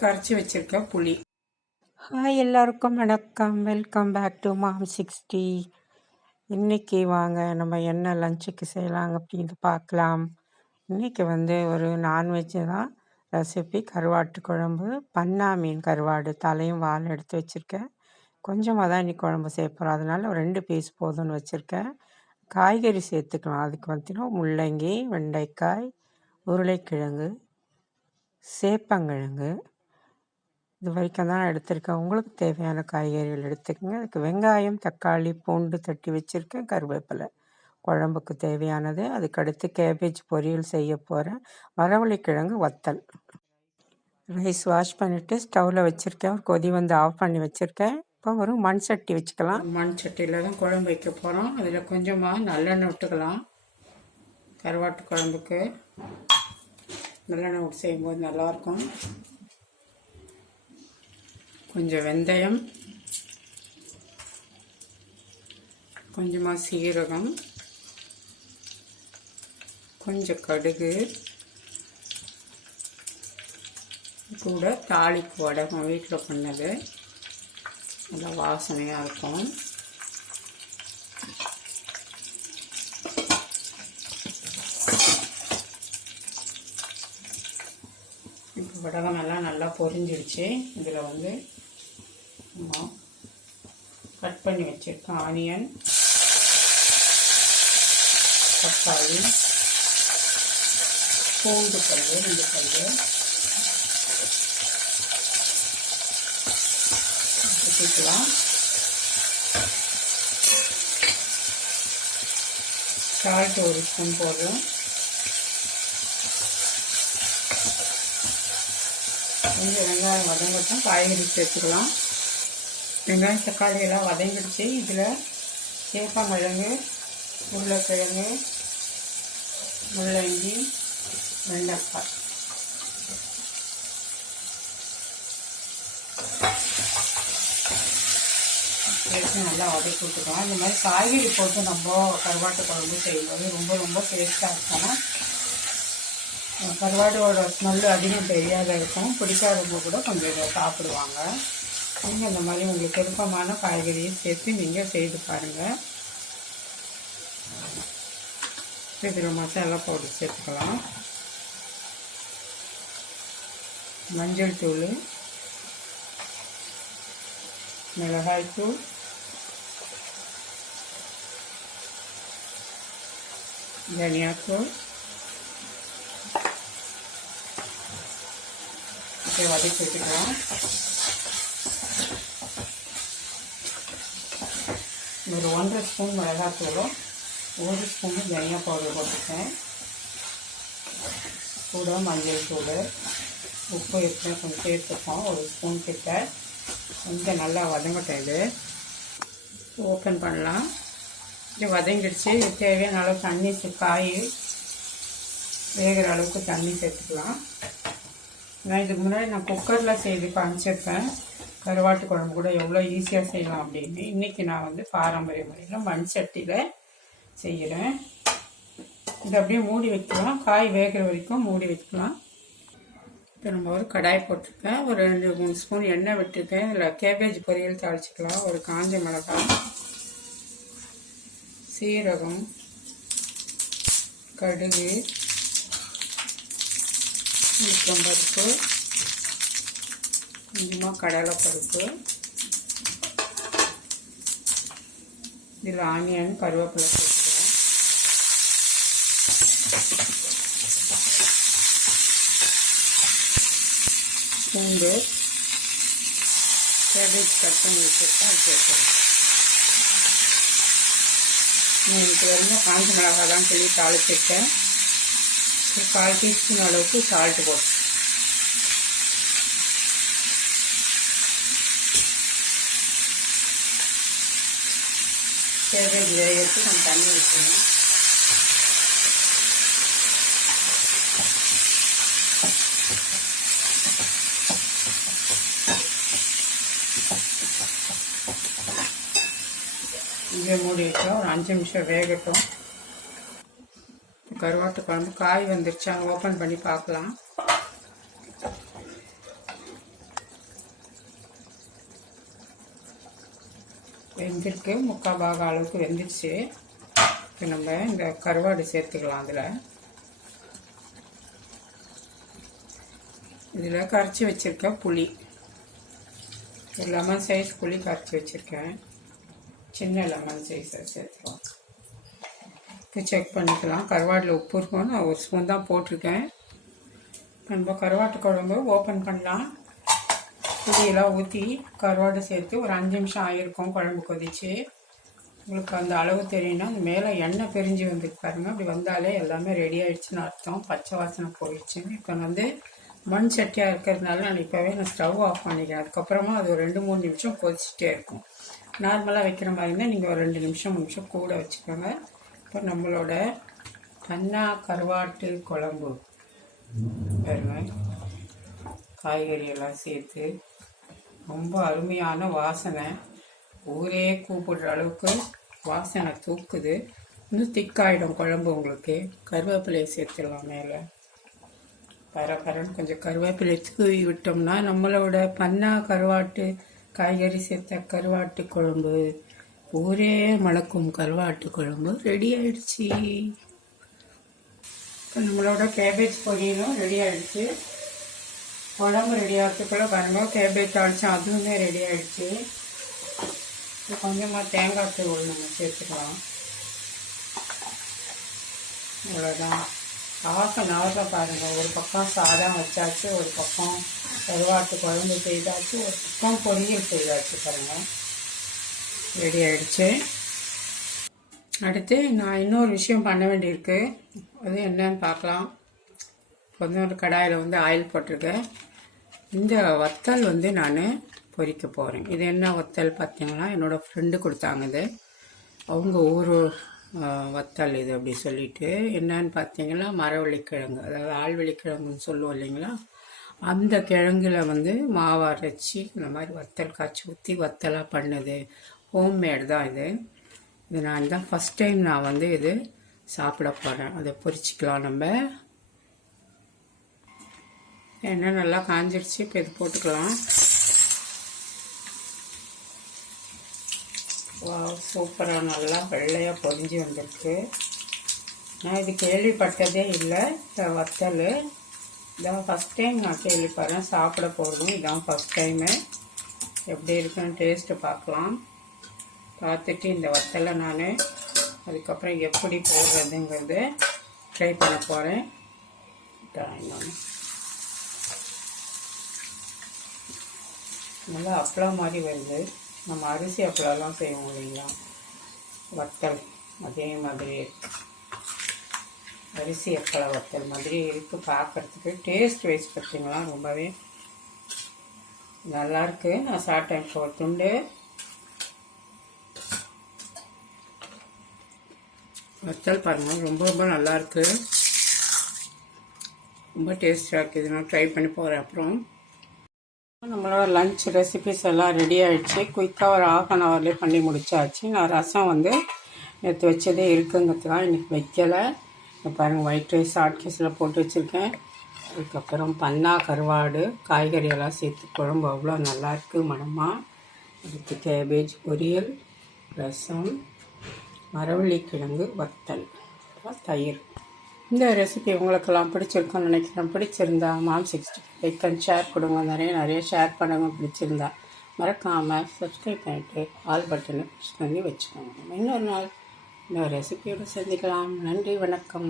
கரைச்சி வச்சுருக்க புளி. ஹாய் எல்லாருக்கும் வணக்கம். Welcome back to mom sixty இன்றைக்கி வாங்க நம்ம என்ன லஞ்சுக்கு செய்யலாம் அப்படின்னு பார்க்கலாம். இன்றைக்கி வந்து ஒரு நான்வெஜ்ஜு தான். ரெசிபி கருவாட்டு குழம்பு பன்னா மீன் கருவாடு தலையும் வால் எடுத்து வச்சுருக்கேன். கொஞ்சமாக தான் இன்றைக்கி குழம்பு சேர்ப்போம் அதனால் ஒரு ரெண்டு பீஸ் போதும்னு வச்சுருக்கேன். காய்கறி சேர்த்துக்கலாம். அதுக்கு பார்த்தீங்கன்னா முள்ளங்கி வெண்டைக்காய் உருளைக்கிழங்கு சேப்பங்கிழங்கு இது வரைக்கும் தான் எடுத்திருக்கேன். உங்களுக்கு தேவையான காய்கறிகள் எடுத்துக்கோங்க. அதுக்கு வெங்காயம் தக்காளி பூண்டு தட்டி வச்சுருக்கேன். கருவேப்பிலை குழம்புக்கு தேவையானது. அதுக்கடுத்து கேபேஜ் பொரியல் செய்ய போகிறேன் வரவள்ளிக்கிழங்கு வத்தல். ரைஸ் வாஷ் பண்ணிவிட்டு ஸ்டவ்வில் வச்சுருக்கேன். ஒரு கொதி வந்து ஆஃப் பண்ணி வச்சுருக்கேன். இப்போ ஒரு மண் சட்டி வச்சுக்கலாம். மண் சட்டியில் தான் குழம்பு வைக்க போகிறோம் அதில் கொஞ்சமாக நல்லெண்ணெய் விட்டுக்கலாம். கருவாட்டு குழம்புக்கு நல்லெண்ணெய் விட்டு செய்யும்போது நல்லாயிருக்கும் கொஞ்சம் வெந்தயம் கொஞ்சமாக சீரகம் கொஞ்சம் கடுகு கூட தாளிப்பு வடகம். வீட்டில் பண்ணது நல்லா வாசனையாக இருக்கும். இப்போ வடகம் எல்லாம் நல்லா பொரிஞ்சிருச்சு. இதில் வந்து கட் பண்ணி வச்சுருக்கேன். ஆனியன் தக்காளி. பூண்டு பல்லு ரெண்டு பல் வச்சுக்கலாம். சால்ட் ஒரு ஸ்பூன் போதும். கொஞ்சம் வெங்காயம் வதங்கட்டும். காய்கறி சேர்த்துக்கலாம். வெங்காயம் தக்காளி எல்லாம் வதங்கிடுச்சு. இதில் சேப்பங்கிழங்கு உருளைக்கிழங்கு முள்ளங்கி வெண்டைக்காய். சேர்த்து நல்லா வதக்கி விட்டுக்கலாம். இந்த மாதிரி காய்கறி போட்டு நம்ம கருவாட்டு குழம்பு செய்யும்போது ரொம்ப ரொம்ப டேஸ்ட்டாக இருக்கும். கருவாடோட ஸ்மெல்லு அதிகம் தெரியாத இருக்கும். பிடிக்காதவங்க கூட கொஞ்சம் சாப்பிடுவாங்க. நீங்கள் இந்த மாதிரி உங்களுக்கு விருப்பமான காய்கறியை சேர்த்து நீங்கள் செய்து பாருங்கள் இதில் மசாலா பவுடர் சேர்த்துக்கலாம். மஞ்சள் தூள் மிளகாய் தூள் தனியாத்தூள் இதை வதக்கி வச்சுக்கலாம் ஒரு ஒன்றரை ஸ்பூன் மிளகாத்தூளும் ஒரு ஸ்பூன் தனியா பவுடர் போட்டுருக்கேன். கூட மஞ்சள் தூள் உப்பு எடுத்து கொஞ்சம் சேர்த்துப்போம் ஒரு ஸ்பூன் கிட்ட. கொஞ்சம் நல்லா வதங்கட்டும் இது. ஓப்பன் பண்ணலாம். இது வதங்கிடுச்சு. தேவையான அளவு தண்ணி காய் வேகிற அளவுக்கு தண்ணி சேர்த்துக்கலாம். நான் இதுக்கு முன்னாடி நான் குக்கரில் செய்து காமிச்சிருப்பேன். கருவாட்டு குழம்பு கூட எவ்வளோ ஈஸியாக செய்யலாம் அப்படின்னு இன்றைக்கி நான் வந்து பாரம்பரிய முறையில் மண் சட்டியில் செய்கிறேன் இதை அப்படியே மூடி வைக்கலாம். காய் வேகிற வரைக்கும் மூடி வைக்கலாம். இப்போ நம்ம ஒரு கடாய் போட்டிருக்கேன். ஒரு ரெண்டு மூணு ஸ்பூன் எண்ணெய் விட்டுருக்கேன். இதில் கேபேஜ் பொரியல் தாளிச்சிக்கலாம். ஒரு காஞ்ச மிளகாய் சீரகம் கடுகு பருப்பு கொஞ்சமாக கடலைப்பருப்பு இதில் ஆனியன் கருவேப்பிலை சேர்த்துக்கிறேன் பூண்டு கேபேஜ் கட் பண்ணி வச்சுருக்கேன் சேர்த்துறேன் எனக்கு வெறும் காஞ்ச மிளகாய் தான் சொல்லி தாளிச்சிருக்கேன். கால் டீஸ்பூன் அளவுக்கு சால்ட்டு போட்டு கேபேஜ் வேகிறதுக்கு நம்ம தண்ணி ஊற்றணும் இங்கே மூடி வச்சோம் ஒரு அஞ்சு நிமிஷம் வேகட்டும். கருவாட்டு குழம்பு காய் வந்துருச்சு. அங்கே ஓப்பன் பண்ணி பார்க்கலாம். வெந்திருக்கு. முக்கால் பாக அளவுக்கு வெந்துருச்சு. இப்போ நம்ம இந்த கருவாடு சேர்த்துக்கலாம் அதில். இதில் கரைச்சி வச்சுருக்க புளி. ஒரு லெமன் சைஸ் புளி கரைச்சி வச்சுருக்கேன். சின்ன லெமன் சைஸை சேர்த்துக்கலாம். இப்போ செக் பண்ணிக்கலாம். கருவாடில் உப்பு இருக்கும் நான் ஒரு ஸ்பூன் தான் போட்டிருக்கேன். இப்போ நம்ம கருவாட்டு குழம்பு ஓப்பன் பண்ணலாம். புளியெல்லாம் ஊற்றி கருவாடு சேர்த்து ஒரு அஞ்சு நிமிஷம் ஆகிருக்கும் குழம்பு கொதிச்சு. உங்களுக்கு அந்த அளவு தெரியும்னா அந்த மேலே எண்ணெய் பிரிஞ்சு வந்துருக்கு பாருங்க. அப்படி வந்தாலே எல்லாமே ரெடி ஆயிடுச்சுன்னு அர்த்தம். பச்சை வாசனை போயிடுச்சு இப்போ வந்து மண் சட்டியாக இருக்கிறதுனால நான் இப்போவே நான் ஸ்டவ் ஆஃப் பண்ணிக்கிறேன். அதுக்கப்புறமா அது ஒரு ரெண்டு மூணு நிமிஷம் கொதிச்சுட்டே இருக்கும். நார்மலாக வைக்கிற மாதிரி இருந்தால் நீங்கள் ஒரு ரெண்டு நிமிஷம் மூணு நிமிஷம் கூட வச்சுக்கோங்க. இப்போ நம்மளோட கண்ணா கருவாட்டு குழம்பு. பாருங்கள் காய்கறியெல்லாம் சேர்த்து ரொம்ப அருமையான வாசனை. ஊரே கூப்பிடுற அளவுக்கு வாசனை தூக்குது. இன்னும் திக்காயிடும் குழம்பு உங்களுக்கு. கருவேப்பிலையை சேர்த்துடலாம் மேலே. பரபரன்னு கொஞ்சம் கருவேப்பிலை தூவி விட்டோம்னா நம்மளோட பண்ணா கருவாட்டு காய்கறி சேர்த்த கருவாட்டு குழம்பு ஊரே மணக்கும் கருவாட்டு குழம்பு ரெடி ஆயிடுச்சு. இப்போ நம்மளோட கேபேஜ் பொரியலும் ரெடி ஆயிடுச்சு. குழம்பு ரெடி ஆகிறதுக்குள்ள பாருங்க கேபேஜ் தாளிச்சோம் அதுவுமே ரெடி ஆகிடுச்சு இப்போ கொஞ்சமாக தேங்காய் தூள் நம்ம சேர்த்துக்கலாம். அவ்வளோதான் ஹாஃப் அன் ஹவரில் பாருங்கள் ஒரு பக்கம் சாதம் வச்சாச்சு ஒரு பக்கம் கருவாட்டு குழம்பு செய்தாச்சு ஒரு பக்கம் பொரியல் செய்தாச்சு பாருங்கள் ரெடி ஆகிடுச்சு அடுத்து நான் இன்னொரு விஷயம் பண்ண வேண்டியிருக்கு. அது என்னன்னு பார்க்கலாம். கொஞ்சம் ஒரு கடாயில் வந்து ஆயில் போட்டிருக்கேன். இந்த வத்தல் வந்து நான் பொறிக்க போகிறேன் இது என்ன வத்தல் பார்த்தீங்கன்னா என்னோடய ஃப்ரெண்டு கொடுத்தாங்க இது. அவங்க ஊர் வத்தல் இது அப்படி சொல்லிட்டு. என்னன்னு பார்த்தீங்கன்னா மரவள்ளிக்கிழங்கு. அதாவது ஆழ்வள்ளிக்கிழங்குன்னு சொல்லுவோம் இல்லைங்களா? அந்த கிழங்குல வந்து மாவு அரைச்சி இந்த மாதிரி வத்தல் காய்ச்சி ஊற்றி வத்தலாக பண்ணுது. ஹோம்மேடு தான் இது. இது நான் தான் ஃபஸ்ட் டைம் நான் வந்து இது சாப்பிட போகிறேன் அதை பொறிச்சிக்கலாம் நம்ம. எண்ணெய் நல்லா காஞ்சிருச்சு. இப்போ இது போட்டுக்கலாம். வா சூப்பராக நல்லா வெள்ளையாக பொரிஞ்சு வந்திருக்கு. நான் இது கேள்விப்பட்டதே இல்லை. இந்த வத்தல். இதான் ஃபஸ்ட் டைம் நான் கேள்விப்படுறேன். சாப்பிட போகிறதும் இதான் ஃபஸ்ட் டைமு எப்படி இருக்குன்னு டேஸ்ட்டு பார்க்கலாம். பார்த்துட்டு இந்த வத்தலை நான் அதுக்கப்புறம் எப்படி போடுறதுங்கிறது ட்ரை பண்ண போகிறேன் இன்னொன்று நல்லா அப்பளம் மாதிரி வருது. நம்ம அரிசி அப்பளம்லாம் செய்வோம் இல்லைங்களா? வத்தல் அதே மாதிரி அரிசி அப்பள வத்தல் மாதிரி இருக்குது பார்க்குறதுக்கு டேஸ்ட் வைஸ் பார்த்தீங்களா? ரொம்பவே நல்லாயிருக்கு நான் சாப்பிட்டேன் இப்போ ஒரு துண்டு. வத்தல் பாருங்கள் ரொம்ப ரொம்ப நல்லாயிருக்கு ரொம்ப டேஸ்டாக இருக்குது நான் ட்ரை பண்ணி போகிறேன் அப்புறம். நம்மளோட லஞ்ச் ரெசிபிஸ் எல்லாம் ரெடி ஆகிடுச்சு குயிக்காக ஒரு ஆஃப் அன் ஹவர்லேயே பண்ணி முடிச்சாச்சு. நான் ரசம் வந்து நேற்று வச்சதே இருக்குங்கிறதுக்காக இன்றைக்கி வைக்கலை. இப்போ பாருங்கள் ஒயிட் ரைஸ் ஹாட் கேஸில் போட்டு வச்சுருக்கேன். அதுக்கப்புறம் பன்னா கருவாடு காய்கறி எல்லாம் சேர்த்து குழம்பு அவ்வளோ நல்லாயிருக்கு மனமாக அடுத்து கேபேஜ் பொரியல் ரசம் மரவள்ளிக்கிழங்கு வத்தல். தயிர். இந்த ரெசிபி உங்களுக்கெல்லாம் பிடிச்சிருக்குன்னு நினைக்கிறேன். பிடிச்சிருந்தா mom sixty like and share கொடுங்க. நிறைய நிறைய ஷேர் பண்ணுங்க. பிடிச்சிருந்தா மறக்காமல் சப்ஸ்கிரைப் பண்ணிவிட்டு ஆல் பட்டனை ப்ரெஸ் பண்ணி வச்சுக்கோங்க. இன்னொரு நாள் இன்னொரு ரெசிபியோடு சந்திக்கலாம். நன்றி வணக்கம்.